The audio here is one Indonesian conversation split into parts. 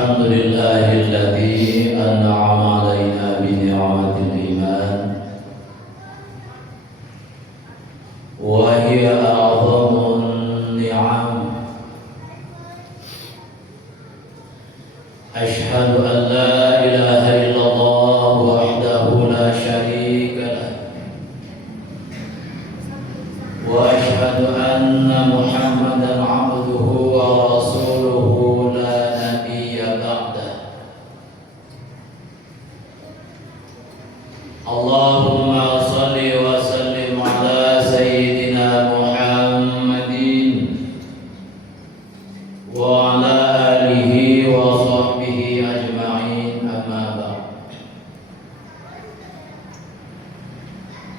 الحمد لله الذي أنعم علينا بنعمة الإيمان وهي أعظم النعم. أشهد أن لا إله إلا الله وحده لا شريك له وأشهد أن محمدا عبده ورسوله لا نبي بعده. اللهم صل وسلم على سيدنا محمد وعلى آله وصحبه أجمعين. أما بعد،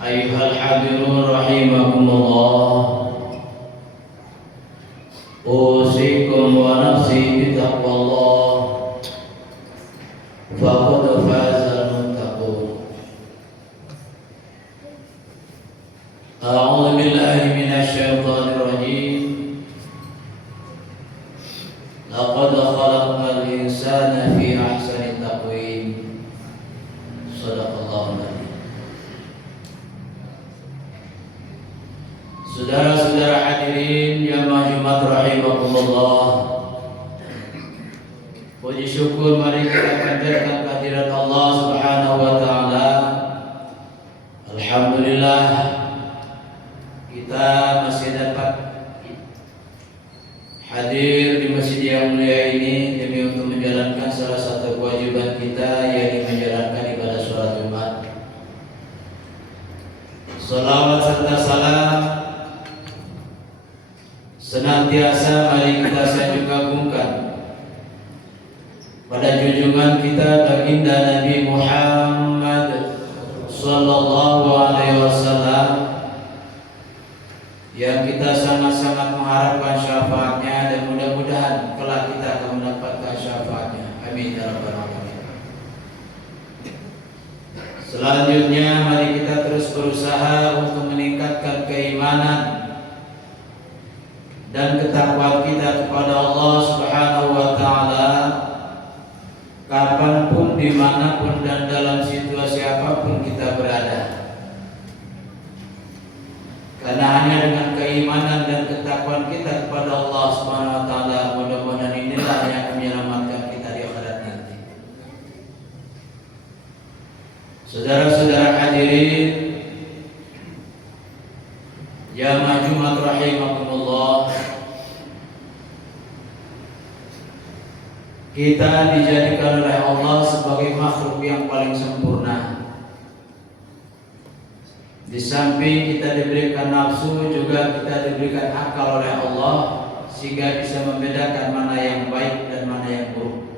أيها الحاضرون رحمكم الله، أوصيكم ونفسي بتقوى الله فقد فاز المتقون. أعوذ بالله من الشيطان الرجيم. لقد خلقنا الإنسان في أحسن تقويم. صدق الله العظيم. Saudara-saudara hadirin jamaah Jumat rahimakumullah, puji syukur mari kita panjatkan kehadirat Allah Subhanahu wa taala. Alhamdulillah kita masih dapat hadir di masjid yang mulia ini demi untuk menjalankan salah satu kewajiban kita, yaitu menjalankan ibadah sholat Jumat. Salawat serta salam senantiasa mari kita sanjung agungkan pada junjungan kita baginda Nabi Muhammad sallallahu alaihi wasallam, yang kita sangat-sangat mengharapkan syafaatnya dan mudah-mudahan kelak kita akan mendapatkan syafaatnya. Amin ya rabbal alamin. Selanjutnya mari kita terus berusaha untuk meningkatkan keimanan dan ketakwaan kita kepada Allah Subhanahu wa taala kapanpun, dimanapun, dan dalam situasi apapun kita berada. Karena hanya dengan keimanan dan ketakwaan kita kepada Allah Subhanahu wa taala, mudah-mudahan inilah yang akan menyelamatkan kita di akhirat nanti. Saudara-saudara hadirin jamaah Jumat rahimakumullah, kita dijadikan oleh Allah sebagai makhluk yang paling sempurna. Di samping kita diberikan nafsu, juga kita diberikan akal oleh Allah, sehingga bisa membedakan mana yang baik dan mana yang buruk,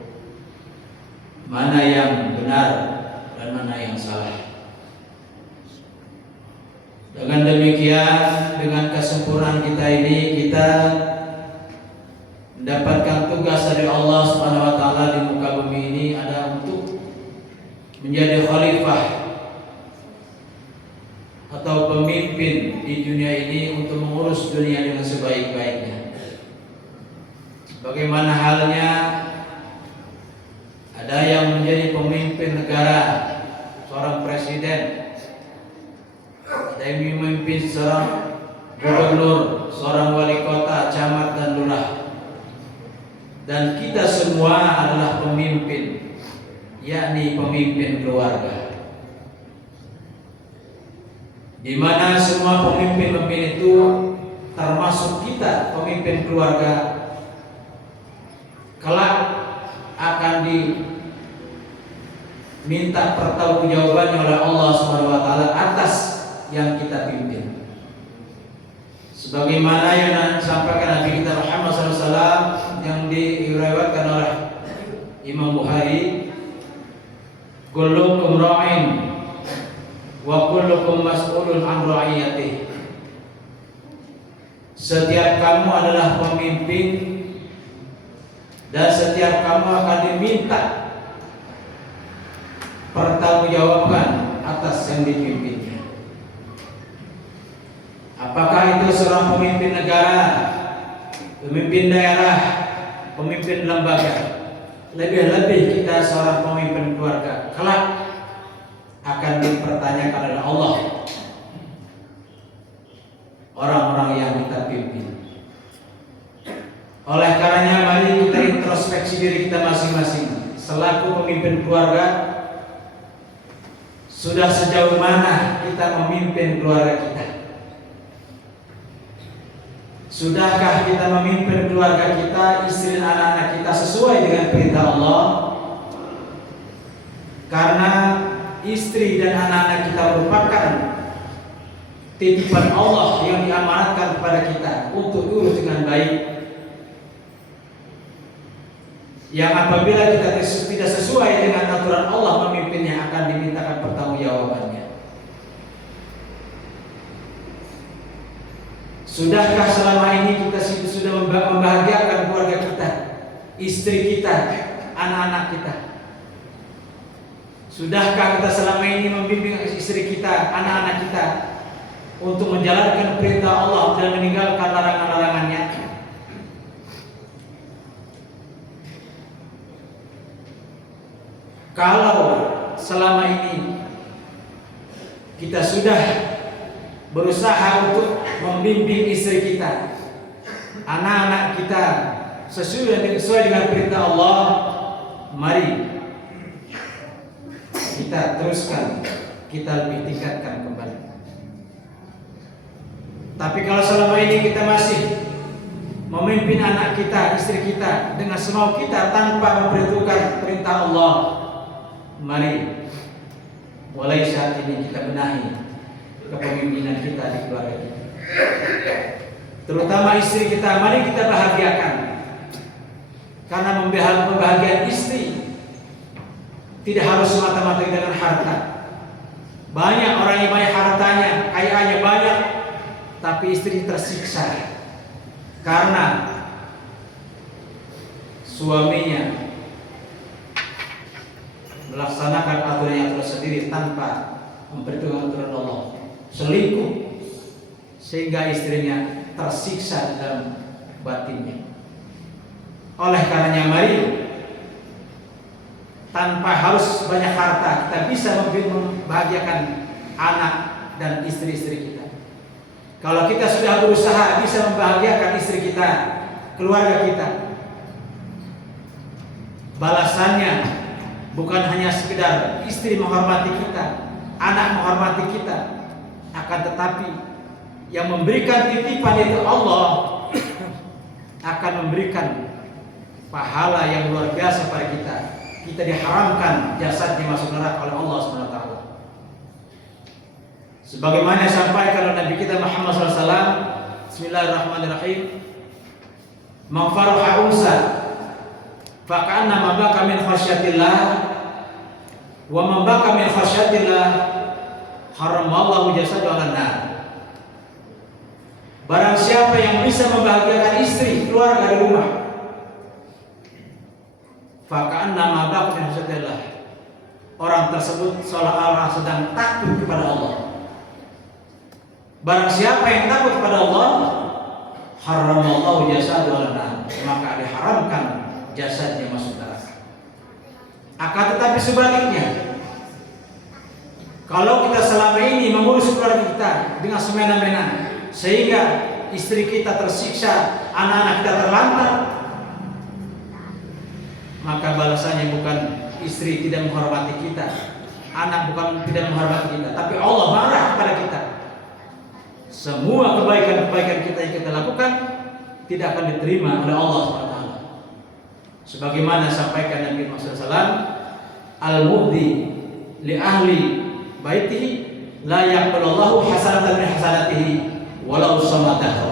mana yang benar dan mana yang salah. Dengan demikian, dengan kesempurnaan kita ini, kita mendapatkan tugas dari Allah Subhanahu wa taala di muka bumi ini ada untuk menjadi khalifah atau pemimpin di dunia ini, untuk mengurus dunia dengan sebaik-baiknya. Bagaimana halnya ada yang menjadi pemimpin negara, seorang presiden, ada yang memimpin seorang gubernur, seorang wali kota, camat, dan lurah. Dan kita semua adalah pemimpin, yakni pemimpin keluarga, di mana semua pemimpin-pemimpin itu termasuk kita, pemimpin keluarga, kelak akan diminta pertanggungjawabannya oleh Allah Subhanahu wa taala atas yang kita pimpin. Sebagaimana yang disampaikan Nabi kita Muhammad SAW yang diriwayatkan oleh Imam Bukhari, kullukum ra'in wa kullukum mas'ulun an ra'iyatihi. Setiap kamu adalah pemimpin dan setiap kamu akan diminta pertanggungjawaban atas yang dipimpinnya. Apakah itu seorang pemimpin negara, pemimpin daerah, pemimpin lembaga, lebih-lebih kita seorang pemimpin keluarga kelak akan dipertanyakan oleh Allah orang-orang yang kita pimpin. Oleh karenanya mari kita introspeksi diri kita masing-masing selaku pemimpin keluarga. Sudah sejauh mana kita memimpin keluarga kita? Sudahkah kita memimpin keluarga kita, istri dan anak-anak kita sesuai dengan perintah Allah? Karena istri dan anak-anak kita merupakan titipan Allah yang diamanatkan kepada kita untuk diurus dengan baik. Yang apabila kita tidak sesuai dengan aturan Allah memimpinnya akan dimintakan pertanggungjawabannya. Sudahkah selama ini kita sudah membahagiakan keluarga kita, istri kita, anak-anak kita? Sudahkah kita selama ini membimbing istri kita, anak-anak kita untuk menjalankan perintah Allah dan meninggalkan larangan-larangannya? Kalau selama ini kita sudah berusaha untuk membimbing istri kita, anak-anak kita sesuai dengan perintah Allah, mari kita teruskan, kita lebih tingkatkan kembali. Tapi kalau selama ini kita masih memimpin anak kita, istri kita dengan semau kita tanpa memperhitungkan perintah Allah, mari mulai saat ini kita benahi kepemimpinan kita di keluarga kita. Terutama istri kita, mari kita bahagiakan. Karena membahagiakan istri tidak harus semata-mata dengan harta. Banyak orang yang banyak hartanya, kekayaannya banyak, tapi istri tersiksa karena suaminya melaksanakan aturan yang tersendiri tanpa memperhitungkan aturan Allah, selingkuh, sehingga istrinya tersiksa di dalam batinnya. Oleh karenanya mari tanpa harus banyak harta kita bisa membahagiakan anak dan istri-istri kita. Kalau kita sudah berusaha bisa membahagiakan istri kita, keluarga kita, balasannya bukan hanya sekedar istri menghormati kita, anak menghormati kita, akan tetapi yang memberikan titipan itu Allah akan memberikan pahala yang luar biasa pada kita. Kita diharamkan jasadnya masuk neraka oleh Allah SWT. Sebagaimana disampaikan oleh Nabi kita Muhammad SAW, Bismillahirrahmanirrahim, "Man faraha unsa faka'anna ma baka min khasyatillah wa man baka min khasyatillah haramallahu jasadu 'alan nar." Barang siapa yang bisa membahagiakan istri, keluarga di rumah, faka'anna ma baka min khasyatillah, orang tersebut seolah-olah sedang takut kepada Allah. Barang siapa yang takut kepada Allah, haramallahu jasadu 'alan nar, maka diharamkan jasadnya masuk neraka. Akan tetapi sebaliknya, kalau kita selama ini mengurus keluarga kita dengan semena-mena sehingga istri kita tersiksa, anak-anak kita terlantar, maka balasannya bukan istri tidak menghormati kita, anak bukan tidak menghormati kita, tapi Allah marah kepada kita. Semua kebaikan-kebaikan kita yang kita lakukan tidak akan diterima oleh Allah SWT. Sebagaimana sampaikan Nabi Muhammad SAW, "Al-mubdi li ahli baitihi la yaqbalallahu hasanatan min hasanatihi walau samadahu."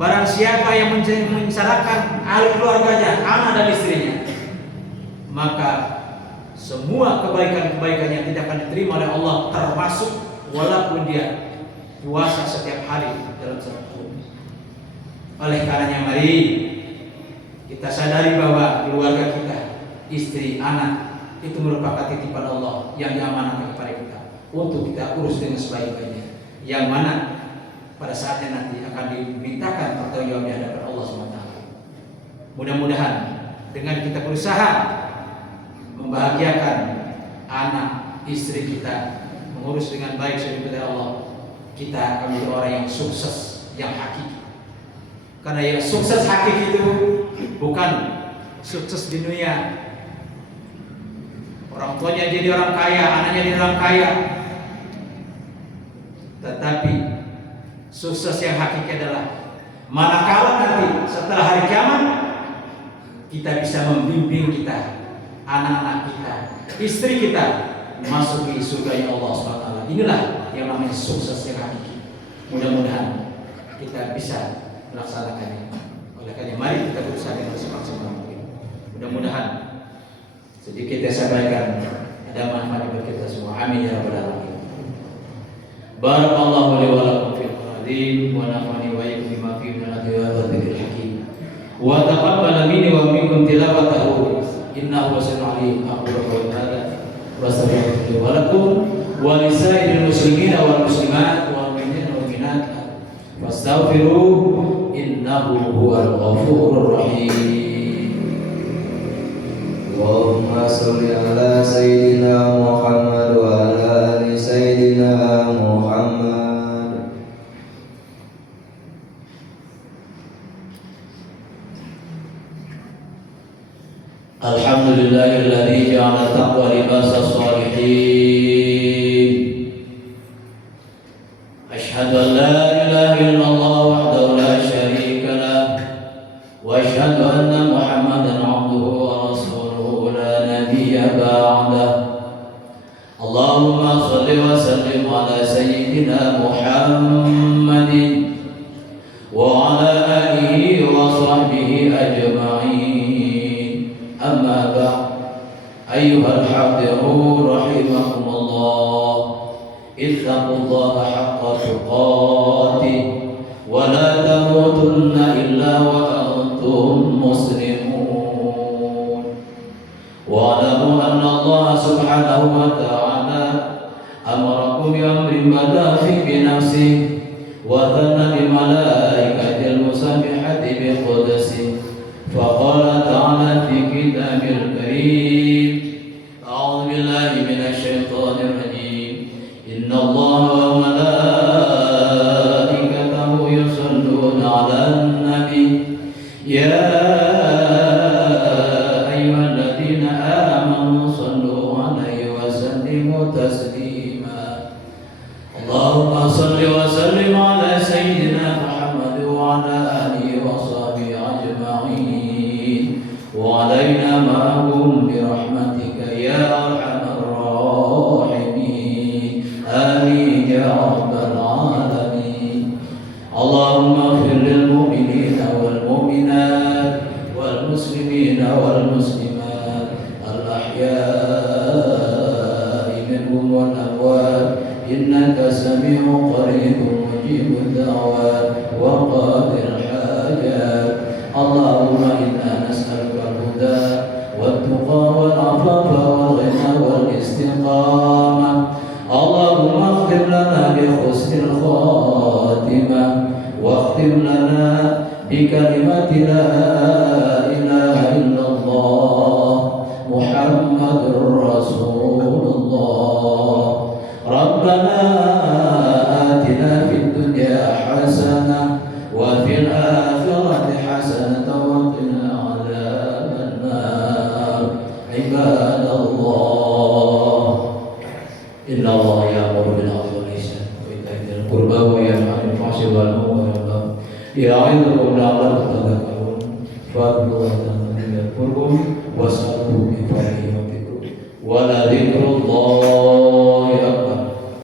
Barang siapa yang mencerahkan ahli keluarganya, anak dan istrinya, maka semua kebaikan-kebaikannya tidak akan diterima oleh Allah, termasuk walaupun dia puasa setiap hari dalam satu tahun. Oleh karenanya mari kita sadari bahwa keluarga kita, istri, anak itu merupakan titipan Allah yang diamanahkan kepada kita untuk kita urus dengan sebaik-baiknya, yang mana pada saatnya nanti akan dimintakan pertanggungjawaban di hadapan Allah SWT. Mudah-mudahan dengan kita berusaha membahagiakan anak, istri kita, mengurus dengan baik sesuai kepada Allah, kita akan menjadi orang yang sukses, yang hakiki. Karena yang sukses hakiki itu bukan sukses di dunia. Orang tuanya jadi orang kaya, anaknya jadi orang kaya. Tetapi sukses yang hakiki adalah manakala nanti setelah hari kiamat kita bisa membimbing kita, anak-anak kita, istri kita masuk di surga Allah SWT. Inilah yang namanya sukses yang hakiki. Mudah-mudahan kita bisa melaksanakannya. Oleh karena mari kita berusaha dengan semaksimal mungkin. Mudah-mudahan sedikit saya sampaikan ada manfaat buat kita semua. Amin ya rabbal alamin. Barakallahu li wa lakum fil Qur'an wa nafa'ani wa iyyakum bima fihi min al-ayati wa dzikril hakim. Wa taqabbal minni wa minkum tilawatahu innahu wasami'un 'alim. Aqulu qawli hadza wa astaghfirullaha wa lakum wa lisa'iril muslimina wal muslimat wal mu'minina wal mu'minat fastaghfiruhu innahu huwal ghafurur rahim. Allahumma sholli ala sayyidina Muhammad wa ala ali sayyidina Muhammad. Alhamdulillahilladzi ja'ala taqwa libasas shalihin. Asyhadu an la ilaha illallah wahdahu la syarika lah wa asyhadu anna Muhammadan 'abduhu wa rasuluhu la nabiyya ba'dah. Allahumma shalli wa sallim ala sayyidina Muhammadin wa ala alihi wa sahbihi ajma'in. Amma ba'd. Ayyuhal hadirun rahimakumullah. Ittaqullaha haqqa tuqatih wa la tamutunna illa wa antum muslimun. Wa'lamu anna Allah subhanahu wa ta'ala amarakum bi amrin bada fi nafsihi wa dhanna bi malaikatil musabbihati bi qudsihi. Faqala ta'ala fi kitabil karim. A'udzu billahi minasy syaithanir rajim. Inna Allaha wa malaikatahu yusholluna 'alan nabi. Ya ayyuhalladzina amanu shallu 'alaihi wa sallimu taslima. Allahumma shalli wa sallim 'ala sayyidina Muhammad wa 'ala alihi wa sahbihi ajma'in. Wa 'alaina ma'hum bi rahmatika ya arhamar rahimin. Amin ya rabbal alamin. Allahumma ighfir lil mu'minina wal mu'minat wal muslimina wal muslimat al ahya'i minhum wal amwat innaka sami'un qaribun mujibud da'wat wa qadir hajat. Allahumma inna nas'aluka al-huda wat tuqa wal afafa wal ghina wal istiqamah. Allahumma akhtim lana bi husnil khatimah wa akhtim lana bi kalimati la ilaha illallah Muhammadur Rasulullah. Rabbana atina fid dunya hasanah wa fil akhirati hasanah wa qina adzaban nar. Ibadallah, inna Allah ya'muru bil 'adli wal ihsan wa ita'i dzil qurba wa yanha 'anil fahsya'i wal munkari wal baghi ya'idukum la'allakum tadhakkarun. Fadhkurullaha yadhkurkum was'aluhu min fadlihi wa la dzikrullahi